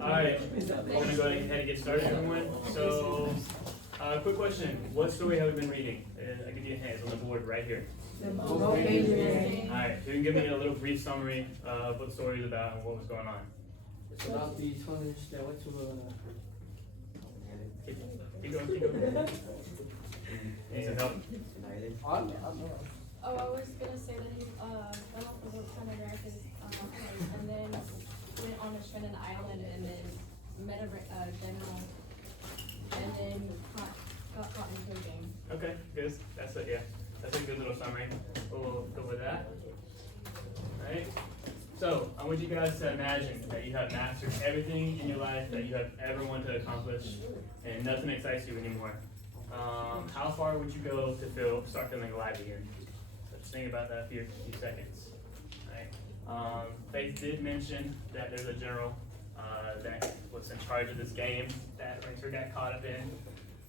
Alright, we're gonna go ahead and get started, everyone. So, quick question. What story have we been reading? I give you a hand. It's on the board right here. Alright, so you can give me a little brief summary of what the story is about and what was going on. It's about these hunters that went to Keep going. Need some help? Oh, I was gonna say that he went off the boat from America's and then went on a stranded island and then met a general and then got caught into a game. Okay, good. That's it, yeah. That's a good little summary. We'll go with that. Alright. So, I want you guys to imagine that you have mastered everything in your life that you have ever wanted to accomplish and nothing excites you anymore. How far would you go to start feeling alive again? So just think about that for a few seconds. Right? Faith did mention that there's a general that was in charge of this game that Rancher got caught up in,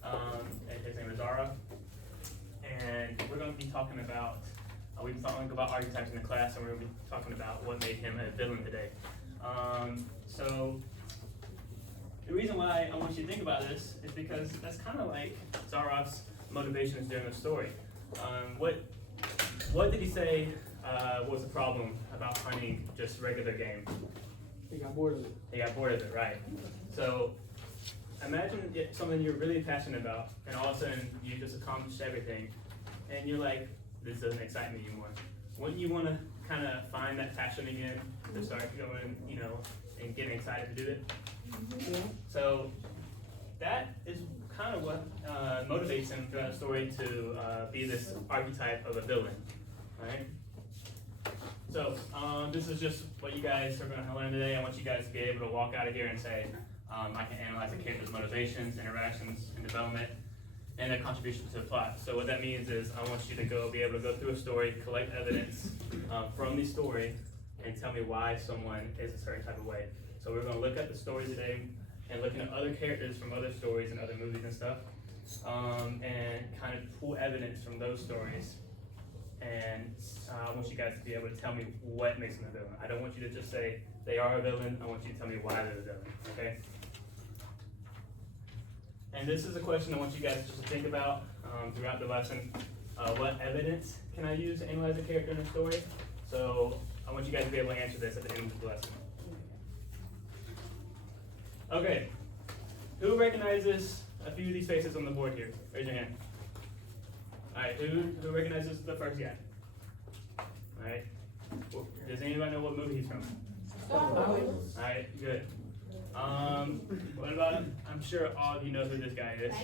and his name is Zara. And we're going to be talking about, we've been talking about archetypes in the class, and we're going to be talking about what made him a villain today. So the reason why I want you to think about this is because that's kind of like Zarof's motivations during the story. What did he say was the problem about hunting just regular game? He got bored of it. He got bored of it, right? So imagine something you're really passionate about, and all of a sudden you just accomplished everything, and you're like, this doesn't excite me anymore. Wouldn't you want to kind of find that passion again to start going, and getting excited to do it? Yeah. So that is kind of what motivates him throughout the story to be this archetype of a villain, right? So this is just what you guys are going to learn today. I want you guys to be able to walk out of here and say, I can analyze the character's motivations, interactions, and development, and their contribution to the plot. So what that means is I want you to be able to go through a story, collect evidence from the story, and tell me why someone is a certain type of way. So we're going to look at the story today and looking at other characters from other stories and other movies and stuff, and kind of pull evidence from those stories. And I want you guys to be able to tell me what makes them a villain. I don't want you to just say they are a villain. I want you to tell me why they're a villain, okay? And this is a question I want you guys just to think about throughout the lesson. What evidence can I use to analyze a character in a story? So I want you guys to be able to answer this at the end of the lesson. Okay, who recognizes a few of these faces on the board here? Raise your hand. Alright, who recognizes the first guy? Alright, does anybody know what movie he's from? Alright, good. What about him? I'm sure all of you know who this guy is.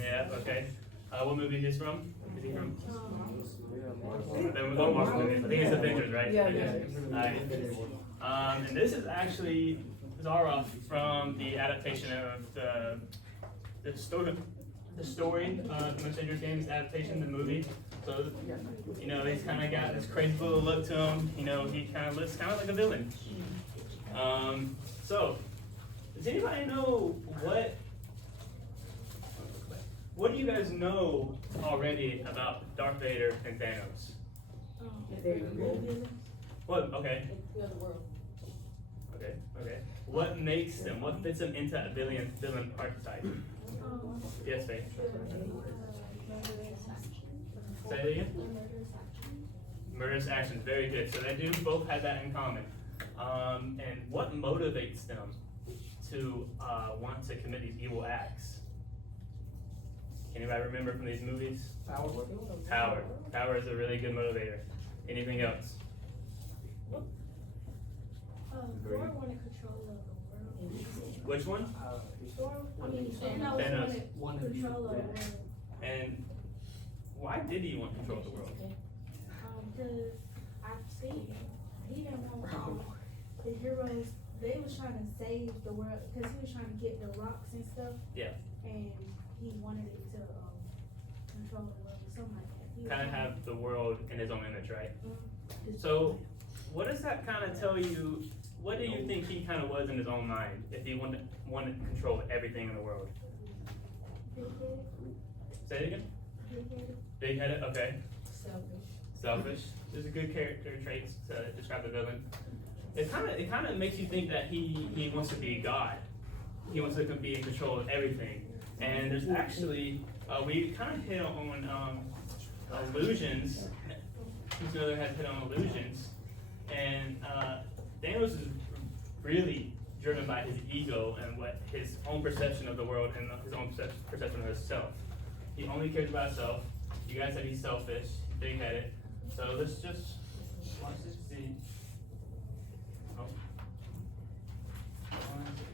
Yeah, okay. What movie he's from? Is he from? The Marvel movie. I think it's Avengers, right? Yeah. Alright. And this is actually Zaroff from the adaptation of the story of the Avengers games adaptation, the movie. So, he's kind of got this crazy little look to him. He kind of looks kind of like a villain. So, does anybody know what do you guys know already about Darth Vader and Thanos? What? Okay. Okay. What makes them? What fits them into a villain archetype? Yes, Faith. Say it again. Murderous actions. Very good. So they do both have that in common. And what motivates them to want to commit these evil acts? Anybody remember from these movies? Power. Power is a really good motivator. Anything else? Thor wanted control of the world. Which one? Thanos wanted control of the world. And why did he want control of the world? Because I see he didn't want the heroes. They was trying to save the world because he was trying to get the rocks and stuff. Yeah. And he wanted it to control the world or something like that. Kind of have the world in his own image, right? So, what does that kind of tell you? What do you think he kind of was in his own mind if he wanted to control everything in the world? Say it again. Big-headed. Okay. Selfish. Selfish. These are good character traits to describe the villain. It kind of makes you think that he wants to be God. He wants to be in control of everything. And there's actually we kind of hit on illusions. This other has hit on illusions, and Thanos is really driven by his ego and what his own perception of the world and his own perception of himself. He only cares about himself. You guys said he's selfish, big-headed. So let's just watch this see. Oh. One second.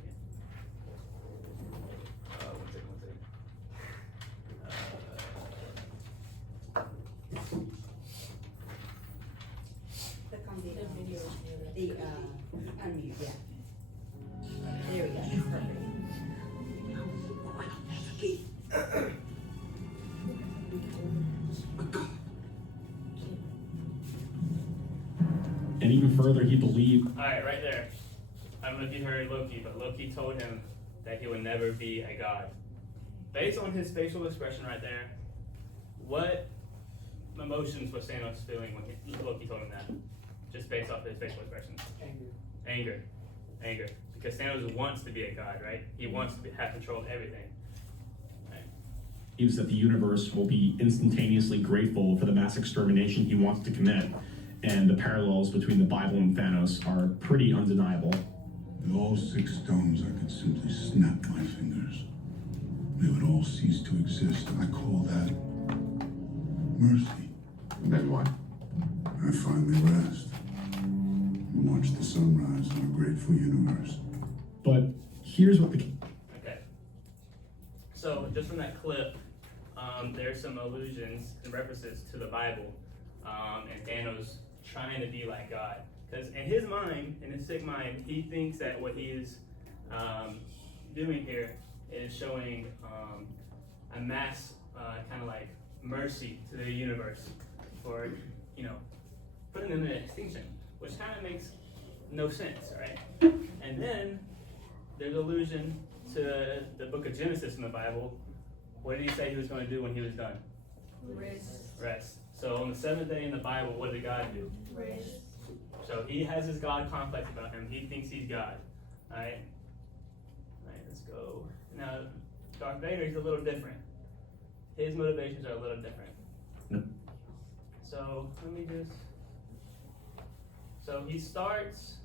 One second. Click on the video. Unmute, yeah. There we go, perfect. And even further, he believed. Alright, right there. I don't know if you heard Loki, but Loki told him that he would never be a god. Based on his facial expression right there, what emotions was Thanos feeling when Loki told him that? Just based off his facial expression. Anger. Because Thanos wants to be a god, right? He wants to have control of everything. Right? Believes that the universe will be instantaneously grateful for the mass extermination he wants to commit, and the parallels between the Bible and Thanos are pretty undeniable. With all 6 stones, I could simply snap my fingers. They would all cease to exist. I call that mercy. And then what? I finally rest and watch the sunrise in a grateful universe. But here's what the... Okay. So just from that clip, there's some allusions and references to the Bible, and Thanos trying to be like God. Because in his mind, in his sick mind, he thinks that what he is doing here is showing a mass kind of like mercy to the universe for, putting them in extinction, which kind of makes no sense, right? And then there's allusion to the book of Genesis in the Bible. What did he say he was going to do when he was done? Rest. So on the 7th day in the Bible, what did God do? Rest. So he has his God complex about him. He thinks he's God. Alright? Alright, let's go. Now, Darth Vader is a little different. His motivations are a little different. So, let me just... So he starts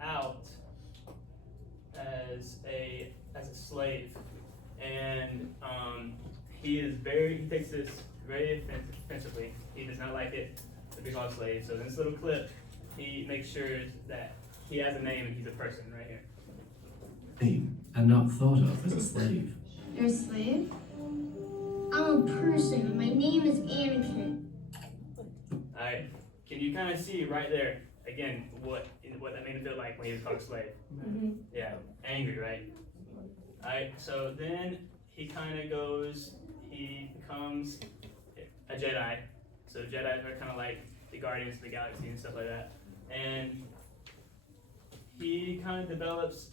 out as a slave. And he takes this very offensively. He does not like it to be called a slave. So in this little clip, he makes sure that he has a name and he's a person right here. And not thought of as a slave. You're a slave? I'm a person, and my name is Anakin. Alright, can you kind of see right there, again, what that made him feel like when he was called a slave? Mm-hmm. Yeah, angry, right? Alright, so then he kind of he becomes a Jedi. So Jedis are kind of like the guardians of the galaxy and stuff like that. And he kind of develops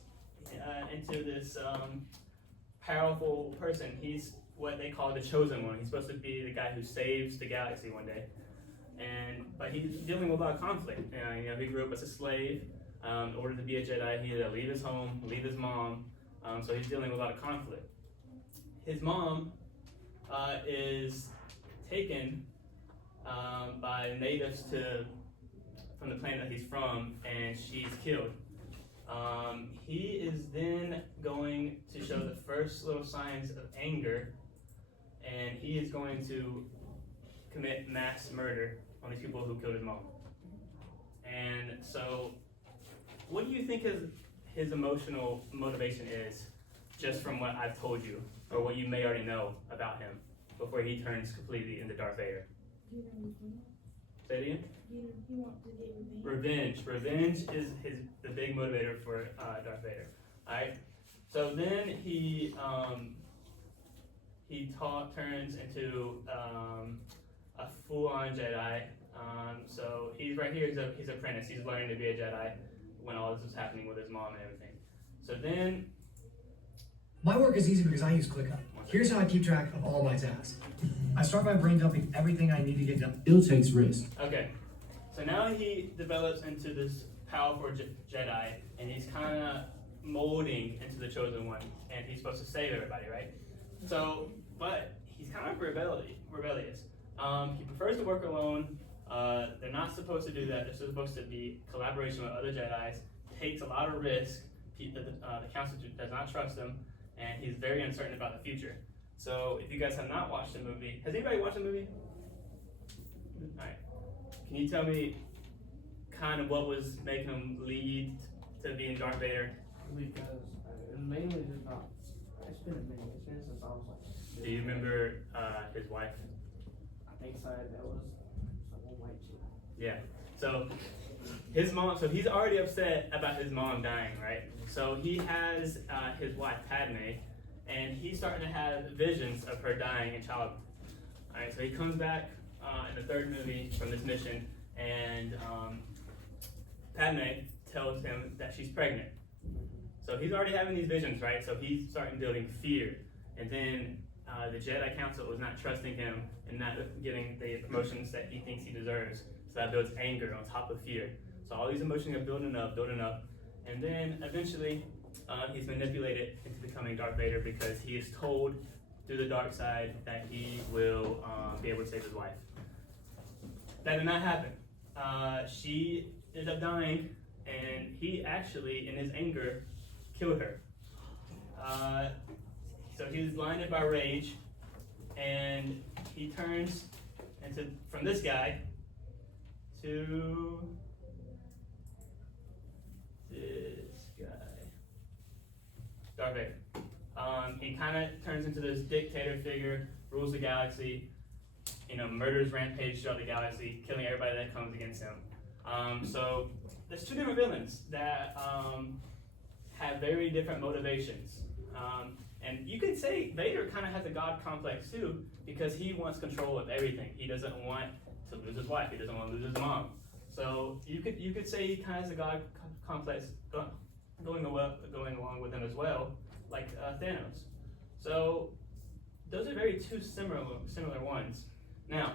into this powerful person. He's what they call the chosen one. He's supposed to be the guy who saves the galaxy one day. But he's dealing with a lot of conflict. He grew up as a slave. In order to be a Jedi, he had to leave his home, leave his mom. So he's dealing with a lot of conflict. His mom is taken by natives from the planet that he's from, and she's killed. He is then going to show the first little signs of anger, and he is going to commit mass murder on these people who killed his mom. And so, what do you think his emotional motivation is, just from what I've told you, or what you may already know about him, before he turns completely into Darth Vader? Say it again? He wants to get revenge. Revenge is the big motivator for Darth Vader. Alright? So then he turns into a full-on Jedi. So he's right here, he's an apprentice. He's learning to be a Jedi when all this is happening with his mom and everything. So then... My work is easy because I use ClickUp. Here's how I keep track of all my tasks. I start my brain dumping everything I need to get done. Bill takes risks. Okay, So now he develops into this powerful Jedi, and he's kind of molding into the chosen one, and he's supposed to save everybody, right? So, but he's kind of rebellious. He prefers to work alone. They're not supposed to do that. They're supposed to be collaboration with other Jedis. Takes a lot of risk. The council does not trust him, and he's very uncertain about the future. So, if you guys have not watched the movie, has anybody watched the movie? All right. Can you tell me kind of what was making him lead to being Darth Vader? Because mainly just about, it's been a minute. It's been since I was like. Do you remember his wife? I think so. That was like one white chick. Yeah. So his mom. So he's already upset about his mom dying, right? So he has his wife Padme, and he's starting to have visions of her dying in childbirth. All right. So he comes back in the third movie from this mission, and Padme tells him that she's pregnant. So he's already having these visions, right? So he's starting building fear, and then the Jedi Council was not trusting him and not getting the promotions that he thinks he deserves. So that builds anger on top of fear. So all these emotions are building up, and then eventually he's manipulated into becoming Darth Vader because he is told through the dark side that he will be able to save his wife. That did not happen. She ended up dying, and he actually, in his anger, killed her. So he was blinded by rage, and he turns from this guy to this guy, Darth Vader. He kind of turns into this dictator figure, rules the galaxy, murders rampage throughout the galaxy, killing everybody that comes against him. So there's two different villains that have very different motivations. And you could say Vader kind of has a God complex too, because he wants control of everything. He doesn't want to lose his wife. He doesn't want to lose his mom. So you could say he kind of has a God complex going along with him as well, like Thanos. So those are very two similar ones. Now,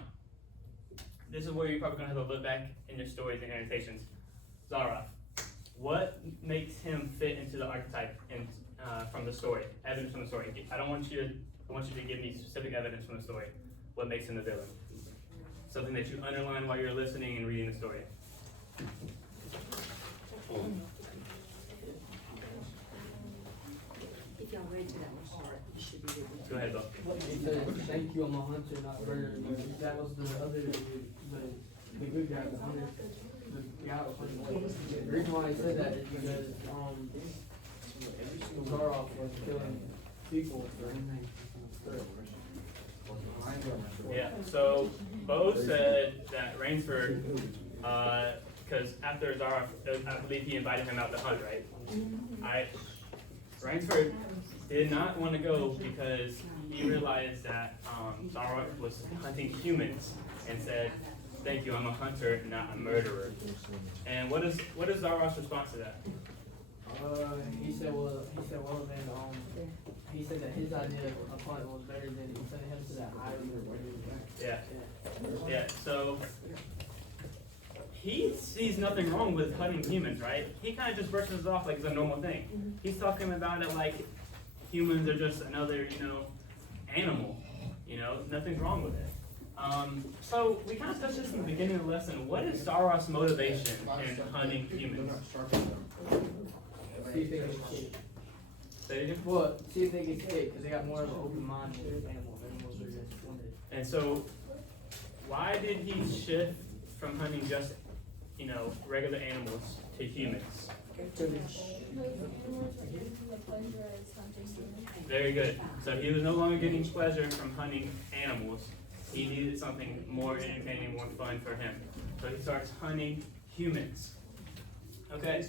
this is where you're probably going to have to look back in your stories and annotations. Zara, what makes him fit into the archetype from the story? Evidence from the story. I want you to give me specific evidence from the story. What makes him the villain? Something that you underline while you're listening and reading the story. If y'all read to that part, you should be able to. Go ahead, Bo. He said, "Thank you, I'm a hunter, not a murderer." That was the other, the good guy, the hunter. The guy was hunting. The reason why he said that is because Zaroff was killing people Yeah, so Bo said that Rainsford, because after Zara, I believe he invited him out to hunt, right? Rainsford did not want to go because he realized that Zara was hunting humans and said, "Thank you, I'm a hunter, not a murderer." And what is Zara's response to that? He said, he said that his idea of hunting was better than sending him to that island or whatever. Yeah. So he sees nothing wrong with hunting humans, right? He kind of just brushes it off like it's a normal thing. He's talking about it like humans are just another, animal. Nothing's wrong with it. So we kind of touched this in the beginning of the lesson. What is Zaroff's motivation in hunting humans? See if they can escape. Say it again? Well, see if they can escape, because they got more of an open mind than animals. Animals are just limited. And so, why did he shift from hunting just, regular animals to humans? Because animals are getting the pleasure as hunting humans. Very good. So he was no longer getting pleasure from hunting animals. He needed something more entertaining, more fun for him. So he starts hunting humans. Okay.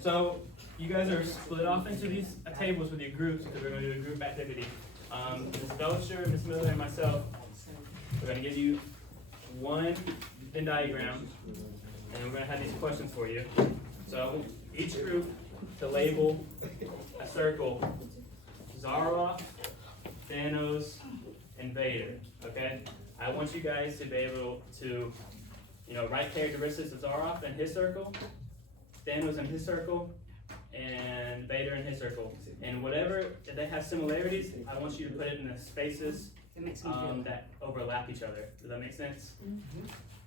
So you guys are split off into these tables with your groups because we're going to do a group activity. Ms. Belcher, Ms. Miller, and myself, we're going to give you one Venn diagram, and we're going to have these questions for you. So each group to label a circle: Zaroff, Thanos, and Vader. Okay? I want you guys to be able to right characteristics of Zaroff in his circle, Thanos in his circle, and Vader in his circle. And whatever, if they have similarities, I want you to put it in the spaces It makes me feel. that overlap each other. Does that make sense?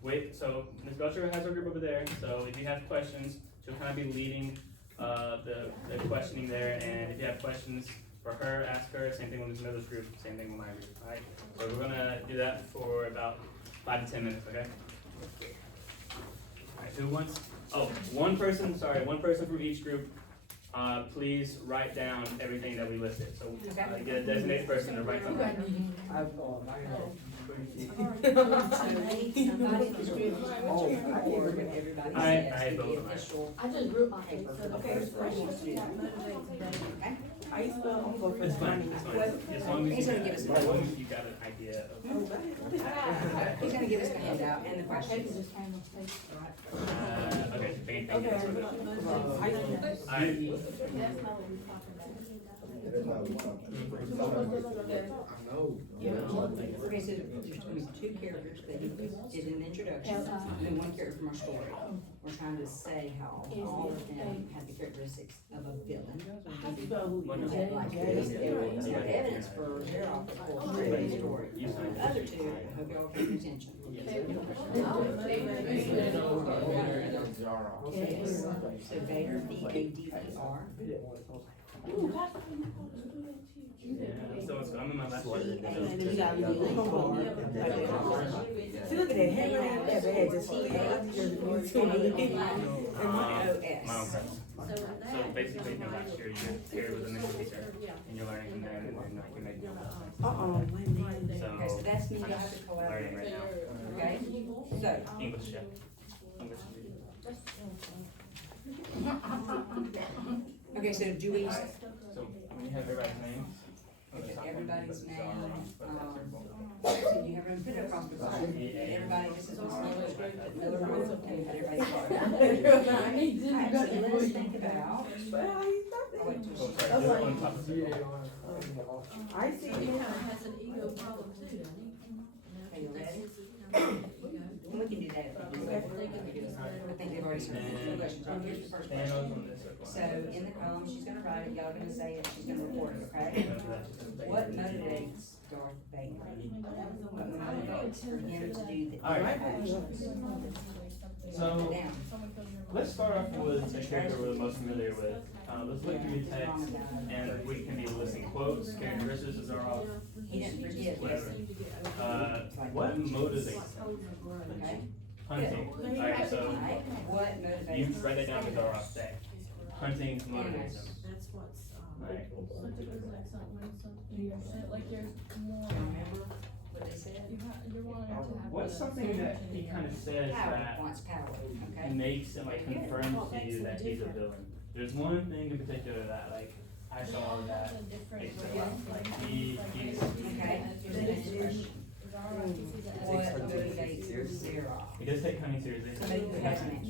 Wait, so Ms. Belcher has her group over there, so if you have questions, she'll kind of be leading the questioning there, and if you have questions for her, ask her. Same thing with Ms. Miller's group, same thing with my group, alright? So we're gonna do that for about 5 to 10 minutes, okay? Alright, who wants, one person from each group, please write down everything that we listed. So, get a designated person to write something. I've my I vote. I just wrote my Paper. Okay. Okay. I used to go for It's fine, it's fine. As long as He's you, gonna give us as long as you got an idea of. He's gonna give us the handout and the questions. Okay, thank you. Okay, so there's gonna be 2 characters that did an introduction, and then 1 character from our story. We're trying to say how all of them have the characteristics of a villain. Like this, it's not evidence for their story. The other 2, I hope y'all pay attention. Okay, so Vader, V-A-D-E-R. So I'm in my last one. V-A-D-E-R. See, look at that, handwriting ain't that bad, just T-A-M-O-S. So basically, last year you was a mental teacher, and you're learning from them, and then you make. Okay, so that's me, y'all have to Learning collaborate. right now. Okay, so. English, yeah. Okay, so do we, So when you have everybody's names. everybody's name, so you have them put it across the board. Everybody, this is Mr. Miller's group, but Miller group, and everybody's. Actually, let's think about. I'll wait till she- I see. has an ego problem too, doesn't Okay, you ready? And we can do that. I think they've already started the questions. Here's the first question. So in the column, she's gonna write it, y'all gonna say it, she's gonna report it, okay? What motivates Darth Vader? What motivates for him to do this? Alright. So, let's start off with a character we're the most familiar with. Let's look through the text, and we can be listing quotes, characteristics of Zaroff, He didn't forget, whatever. What motivates him? okay? Hunting. Alright, so What motivates? you write that down with Zaroff, that hunting motivates him. That's what's, Alright. like there's more, Remember what they said? you're wanting to have. What's something that he kind of says Power, that wants power, okay? makes him, like, confirms to you that he's a villain? There's one thing in particular that, like, I saw that makes it, like, he's, Okay. What motivates Zero? he does take hunting seriously. Somebody who has an answer.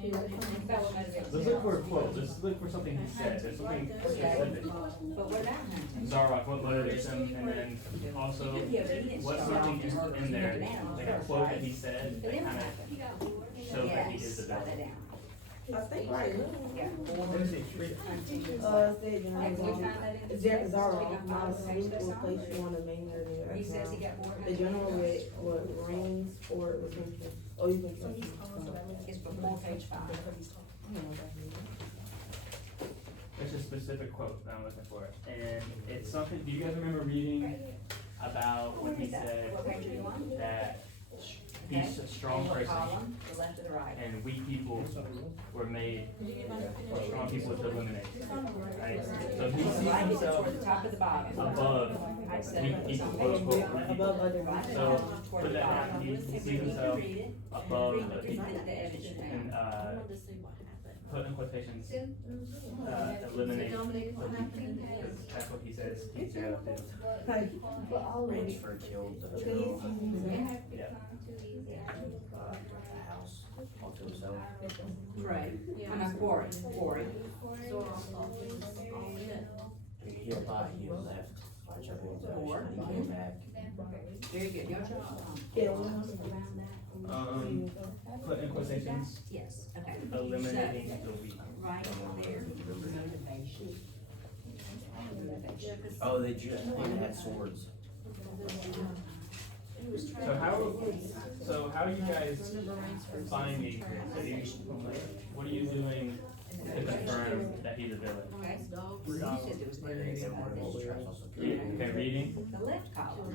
Think about what motivates Let's Zero. look for a quote, let's look for something he said, there's something specific. But what about hunting? Zaroff, what motivates him, and then also, Yeah, but he didn't what's start something off in there, looking at like a quote that he said, But that then what kind happened? of shows that he is Yes, a write that villain. down. I think right. Yeah. Said, Have we found that in the text? Zaroff, We my got sleep this will on? place you on the main He says he area. got 400. The general with what rings or was mentioned. Oh, you can. It's before page 5. There's a specific quote that I'm looking for, and it's something, do you guys remember reading about when he said What page are you on? that he's a strong What person, column? The left or the right? and weak people were made for strong people to eliminate, right? So he sees Right, it's himself toward the top of the bottom. above I'd say weak it's people, on quote page unquote, four. weak people. Above other. Right, So, toward put the that bottom. down, he sees Read himself it. above the Read people, the evidence now. and, put in quotations, eliminate the weak people, because that's what he says he's gonna do. Ransford killed the general. Yeah. A house all to himself. Right. I'm not quarry. He applied, he left. Whichever was Or- he came back. Very good. Your turn. Yeah. put in quotations, Yes, okay. eliminating the weak. Right over there, motivation. Motivation. Oh, they had swords. So how are you guys finding this? What are you doing to confirm that he's a villain? Okay, you said there was areas of distrust. Okay, reading. The left column.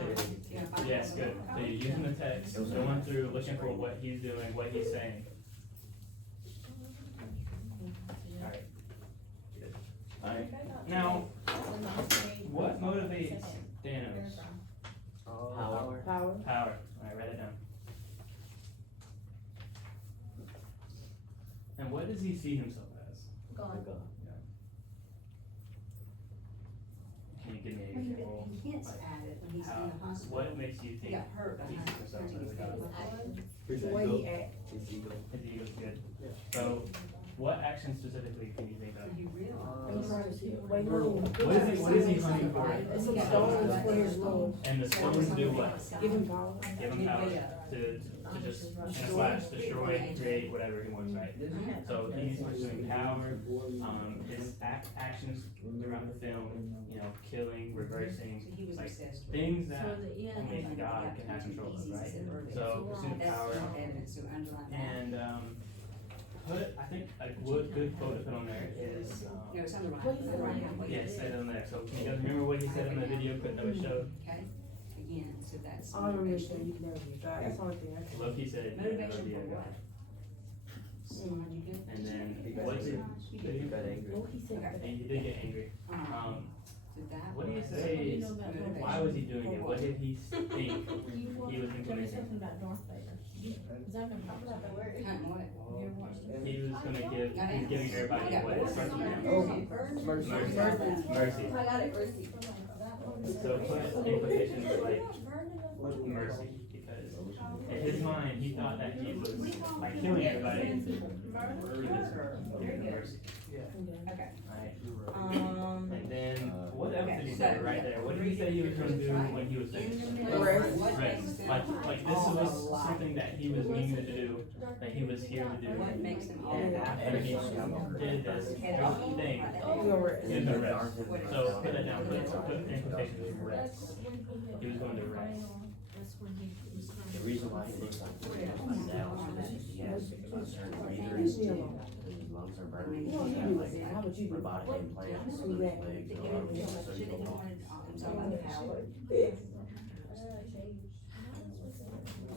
Yes, good. So you're using the text, going through, looking for what he's doing, what he's saying. Alright. Alright. Now, what motivates Thanos? Power. Power. Alright, write it down. And what does he see himself as? God. Can you give me an example? He hints at it when he's in How, the hospital. what makes you He think got hurt he behind sees himself as a god? His The way ego. he acts. His ego. His ego's good. So, what action specifically can you think of? You realize. What is he hunting for? Some stones for his Lord. And the stones do what? Give him power. Give him power to just, in a slash, destroy, create, whatever he wants, right? So he's pursuing power, his actions throughout the film, you know, killing, reversing, So he was like, obsessed with. things that yeah. only God can have control of, right? So pursuing That's power, not evidence to underline that. and, I think a good quote to put on there is, No, it's on the right hand. yes, say it on there. So can you guys remember what he said in the video clip that we showed? Okay, again, so that's. I remember motivation. saying you never be God. That's the only thing I can. Loki said, "You never Motivation be a for god." what? Someone you good? And then, He got what did, angry. He got angry. Okay. and he did get angry. So that. What do you was say, motivation. why was he doing it? What did he think he was implementing? Kind of what? He was gonna give, he was giving everybody what is starts with M. Mercy. Mercy. I got it, mercy. So put in quotations like mercy, because in his mind, he thought that he was, by killing everybody, he was giving them mercy. Okay. Right. And then, what else did he say right there? What did he say he was gonna do when he was finished? Right, like this was something that he was meaning to do, that he was here to do. What makes them all. And after he did this thing, he was gonna rest. So put that down, put in quotations, rest. He was going to rest. The reason why he thinks like now is because he has certain breathers. His lungs are burning. He has like robotic implants in his legs. Should and have arms and wanted, surgical he arms. wanted, so about the power.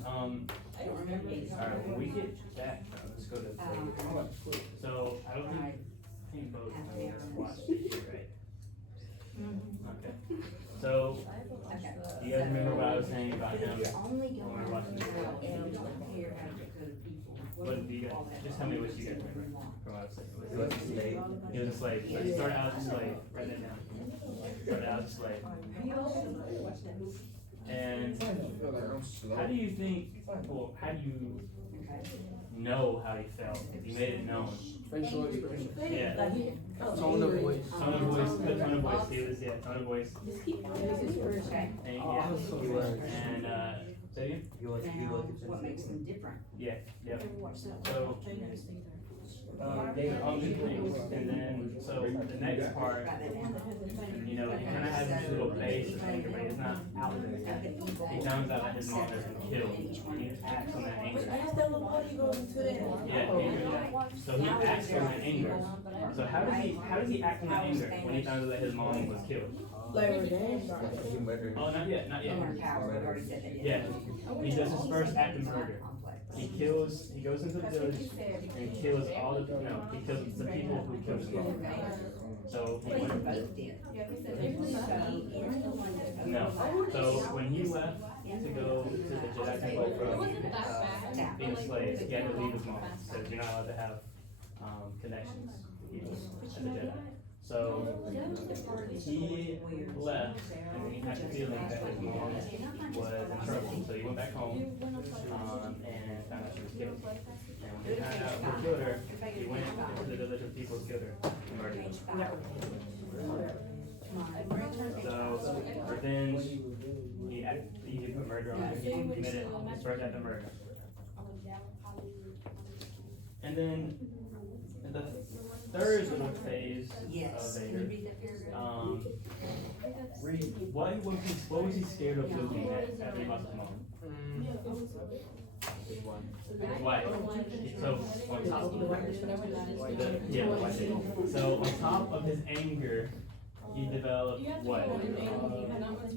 I don't remember. Alright, when we get back, let's go to play. So, I don't think both of us watched it here, right? Okay. So, Okay. do you guys remember what I was saying about But him? if you're only when we going were watching out the and you don't care how to go to people. What do you guys, just tell me what you guys remember from what I was saying. He was a slave. He was a slave, so he started out as a slave, write that down. Started out as a slave. And how do you think, well, how do you know how he felt? If he made it known. Facial expression. Yeah. Tone of voice. Tone of voice, good tone of voice, he was, yeah, tone of voice. Okay. And, yeah, He was. and, say again? He was. He Now, was. what makes them different? Yeah, yep. So, good things, and then, so the next part, Write that down. you know, he kinda has this little base of anger, but it's not out there. He finds out that his mom has been killed, and he acts on that anger. Yeah, anger, yeah. So he acts on that anger. So how does he act on that anger when he finds out that his mom was killed? He murdered. Oh, not yet, not yet. Power, we've already said that. Yeah, he does his first act of murder. He goes into the village and kills all the, he kills the people who killed his mom. So, he went, no, so when he left to go to the Jedi Temple from, being a slave, he had to leave his mom, because you're not allowed to have, connections as a Jedi. So, he left, and then he had the feeling that his mom was in trouble, so he went back home, and found out she was killed. And when he found out who killed her, he went into the village of people who killed her, and murdered them. So, revenge, he put murder on him, he committed his first act of murder. And then the third little phase Yes. of Can you Vader, read that paragraph? what was he scared of losing at he lost his mom? White. So on top of the white table. So on top of his anger, he developed what?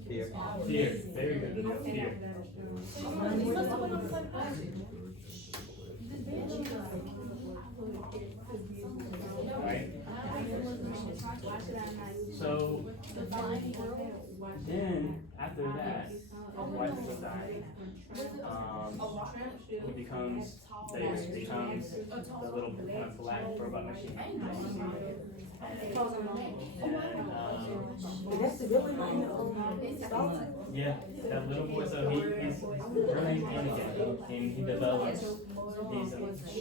Fear. Fear. Very good. Fear. Right. So then after that, his wife will die. He becomes the little kind of black robot machine. Yeah, that little boy. So he's really Anakin, and he develops these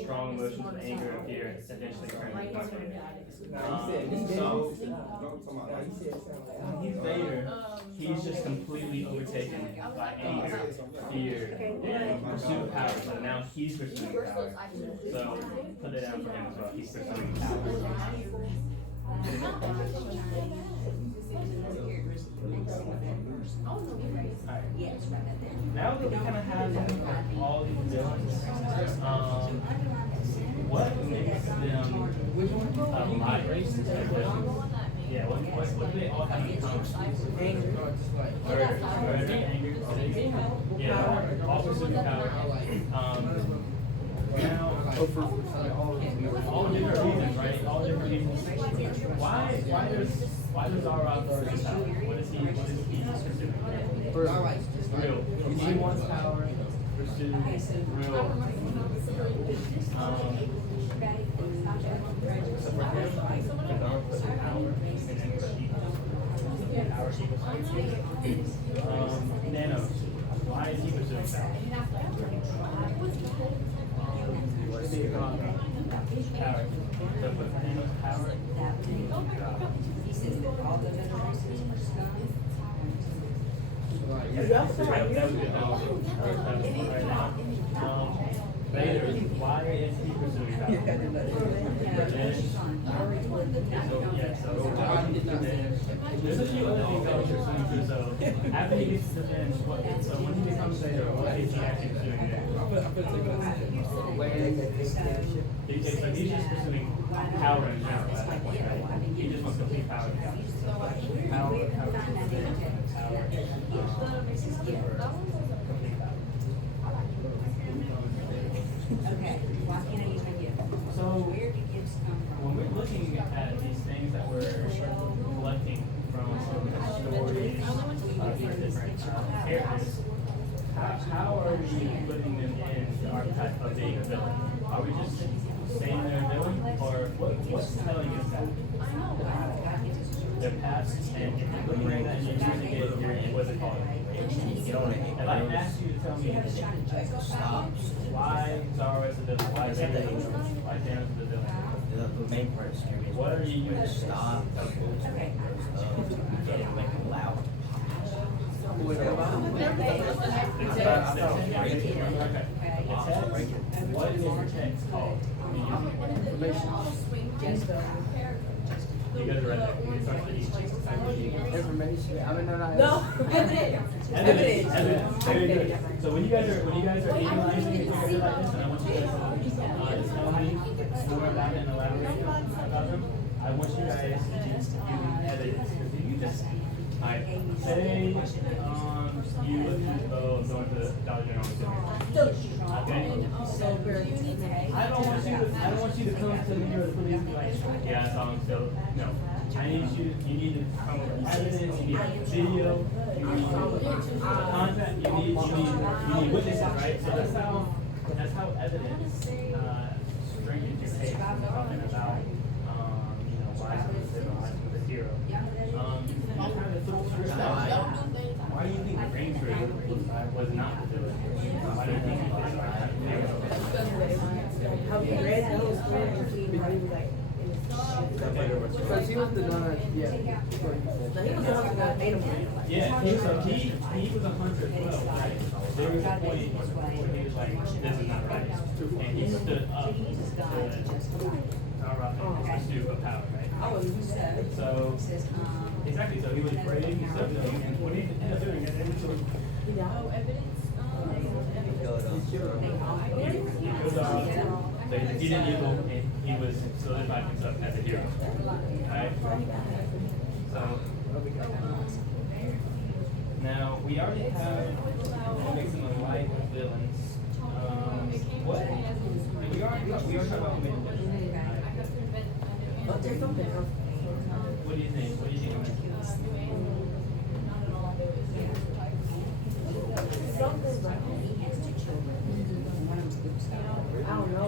strong emotions of anger and fear, and eventually turns into he's Vader. He's just completely overtaken by anger, fear, and pursuit of power. So now he's pursuing power. So put that down for him as well. He's pursuing power. Yes, right there. Now that we kind of have all these villains, what makes them alive? Yeah, what do they all have in common? Anger. Yeah, all pursuit of power. Now, all different reasons, right? All different reasons. Why does Zara pursue power? What is he pursuing? Real. He wants power, pursue real. So for him, Zara pursues power and then power equals Nanos. Why is he pursuing power? Power. So for Nanos, power. He says that all the other races are scum. Vader, why is he pursuing power? There's a few other things I was pursuing too. So after he gets to the bench, so when he becomes Vader, what is he actually pursuing there? So he's just pursuing power in general at that point, right? He just wants complete power. Okay, why can't I use my gift? So Where do gifts come from? when we're looking at these things that we're collecting from stories of these different characters, how are we putting them in the archetype of being a villain? Are we just saying they're a villain, or what's telling us that? Their past, and when you bring that and you're using it, what's it called? If I asked you to tell me why Zara is a villain, why Vader is a villain, why Thanos is a villain, The main part is what are you using? stop. Get it, make it loud. What is the text called? You guys read that? It starts with E. Information. I mean, No, Evidence. Very good. So when you guys are analyzing it like this, and I want you guys to tell me more about it and elaborate about them, I want you guys to give evidence. Because if you just say you going to the Dollar General okay? I don't want you to come to me or the police and be like, yeah, I saw him still. No. You need to come with evidence, you need video, you need content, you need witnesses, right? So that's how evidence strengthens your case. Talking about why someone's a hero. Why do you think the Ranger was not the villain? Why do you think he Have you read those stories? Because he was the one that, yeah. He was the one that made him. Yeah, he was a hunter as well, right? There was a point where he was like, this is not right. And he stood up to pursue a power, right? So, exactly, so he was praying, he stood up, and what he ended up doing, and so he goes off, so he defeated evil, and he was solidified himself as a hero, right? So, now, we already have mixing the light with villains. What? We already talked about who made the villain, right? What do you think? What do you think? I don't know.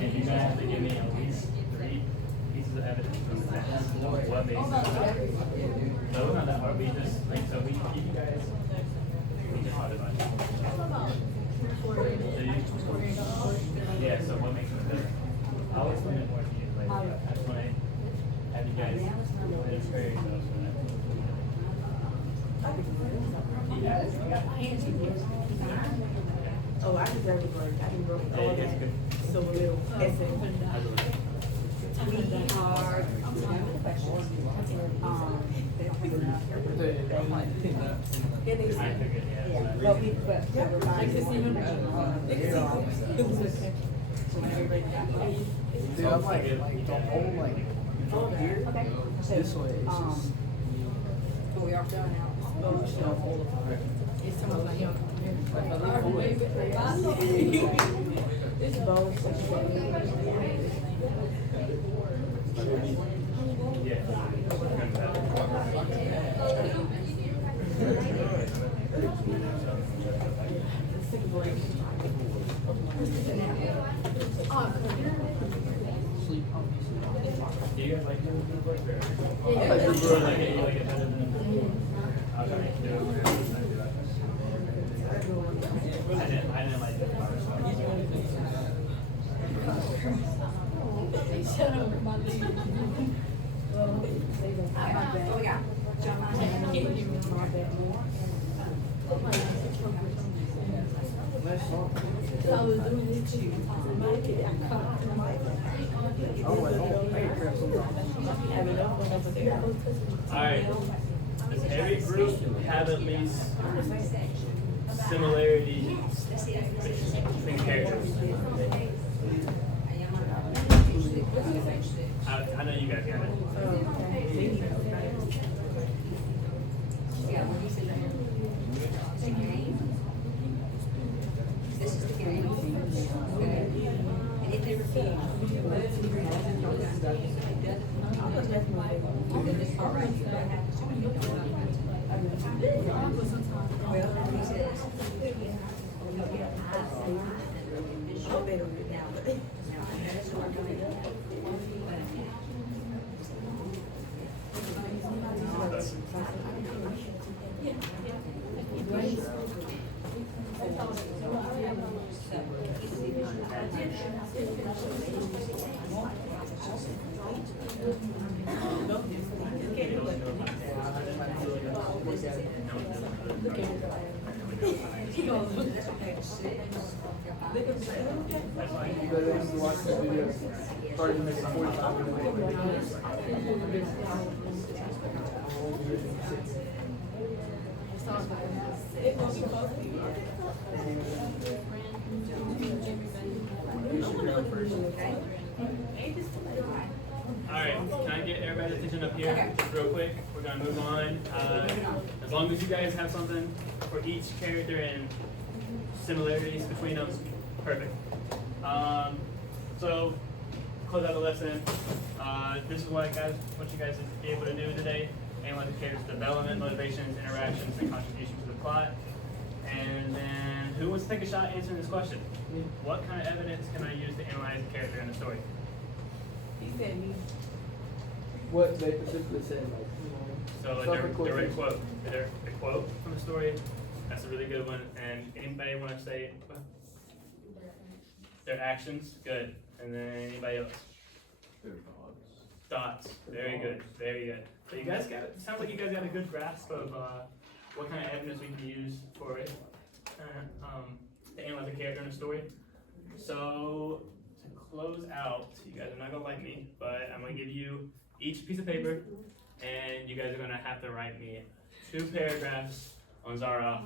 And you're gonna have to give me at least 3 pieces of evidence from the past. What makes sense? No, it's not that hard. We just like so we keep you guys. We just talked about it. Yeah. So what makes it better? I'll explain it more to you later. I just want to have you guys prepare yourselves for that. Oh, I deserve a break. I didn't work all It's day. good. So a little essay. We are, questions. They don't have enough. It is. I figured, yeah. But we, but they were fine. So when everybody got paid. Dude, I'm like the whole like here. Okay. So, This way, it's just. but we are filling out. It's some of my young. This bowl is such Do you guys like doing the book? I like the book. Like it better than the book. I'll try to do it. I didn't like the part, so. Shut up, my lead. Oh, yeah. I was doing it to you. Alright, does every group have at least similarity between characters? I know you guys got it. This is the game. Okay. And if they repeat, then this part right here, what happens when you don't know? Well, he says. You go there and watch the video. 30 minutes, 45 minutes. Alright, can I get everybody's attention up here real quick? We're gonna move on. As long as you guys have something for each character and similarities between them, perfect. So, close out the lesson. This is what you guys will be able to do today. Analyze the character's development, motivations, interactions, and contribution to the plot. And then who wants to take a shot answering this question? What kind of evidence can I use to analyze a character in a story? He said me. What they specifically said, like, you know. So a direct quote. A quote from the story. That's a really good one. And anybody want to say their actions? Good. And then anybody else? Thoughts. Very good. Very good. So you guys got. Sounds like you guys got a good grasp of what kind of evidence we can use for it to analyze a character in a story. So to close out, you guys are not gonna like me, but I'm gonna give you each piece of paper, and you guys are gonna have to write me 2 paragraphs on Zara,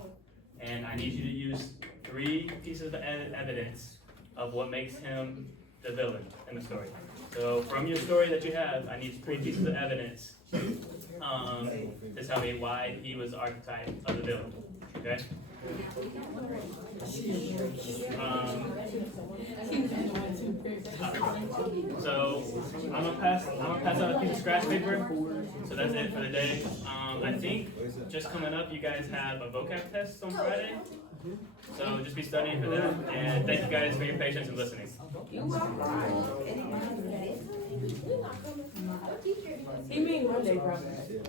and I need you to use 3 pieces of evidence of what makes him the villain in the story. So from your story that you have, I need 3 pieces of evidence to tell me why he was the archetype of the villain. Okay? So I'm gonna pass out a piece of scratch paper. So that's it for the day. I think just coming up, you guys have a vocab test on Friday. So just be studying for that. And thank you guys for your patience and listening. He mean Monday, probably.